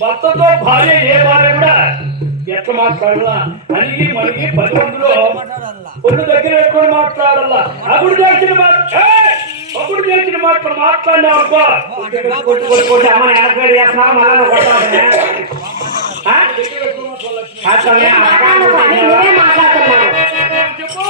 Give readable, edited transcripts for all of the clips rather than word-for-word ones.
భర్తతో భార్య ఏ భార్య కూడా ఎట్లా మాట్లాడాలా అడిగి మనకి 10 మందిలో ఒళ్ళు దగ్గర పెట్టుకొని మాట్లాడాలా అప్పుడు చేసిన మాటలు మాట్లాడినా అబ్బా అమ్మ ఎనకడి చేస్తున్నావు మళ్ళా చెప్పు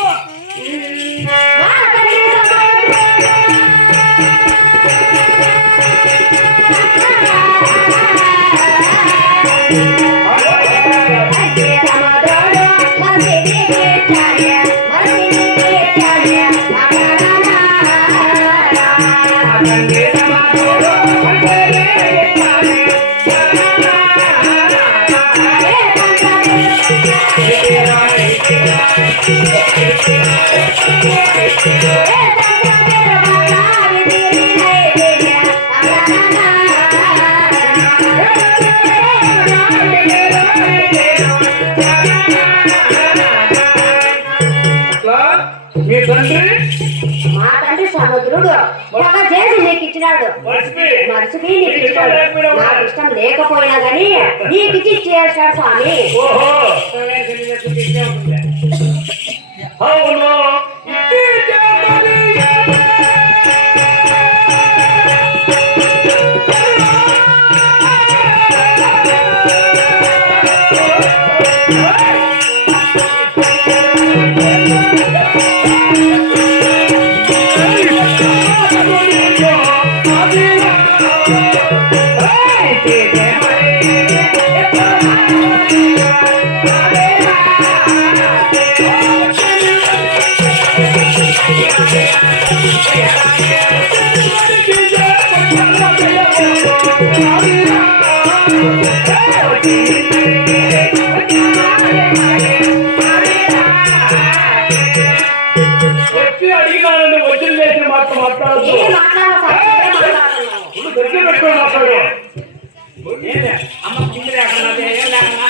మీ తండ్రి మా తండ్రి సముద్రుడు ఒక చేసి నీకు ఇచ్చినాడు మనిషికి నీకు ఇచ్చినాడు నాకు ఇష్టం లేకపోయినా గానీ నీకు ఇచ్చి చేశాడు స్వామి. అవును అడిగినాను వచ్చిన చేసిన మాట మాట్లాడదు దగ్గర పెట్టుకొని మాట్లాడు అమ్మ కింద లేకుండా ఏం లేకుండా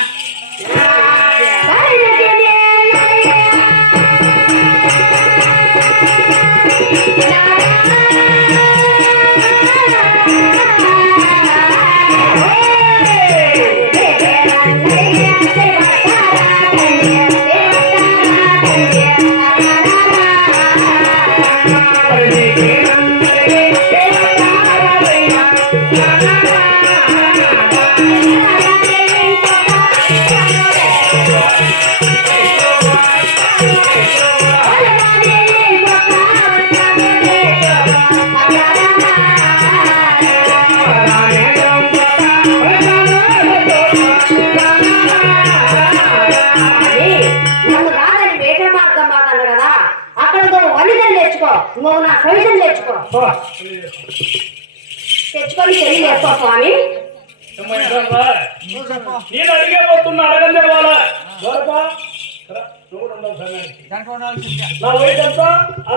నువ్వు నా సైజులు తెచ్చుకొని పెళ్లి చేసుకో స్వామి. నేను అడిగేపోతున్నా అడగండి వాళ్ళ నా వయసు ఎంత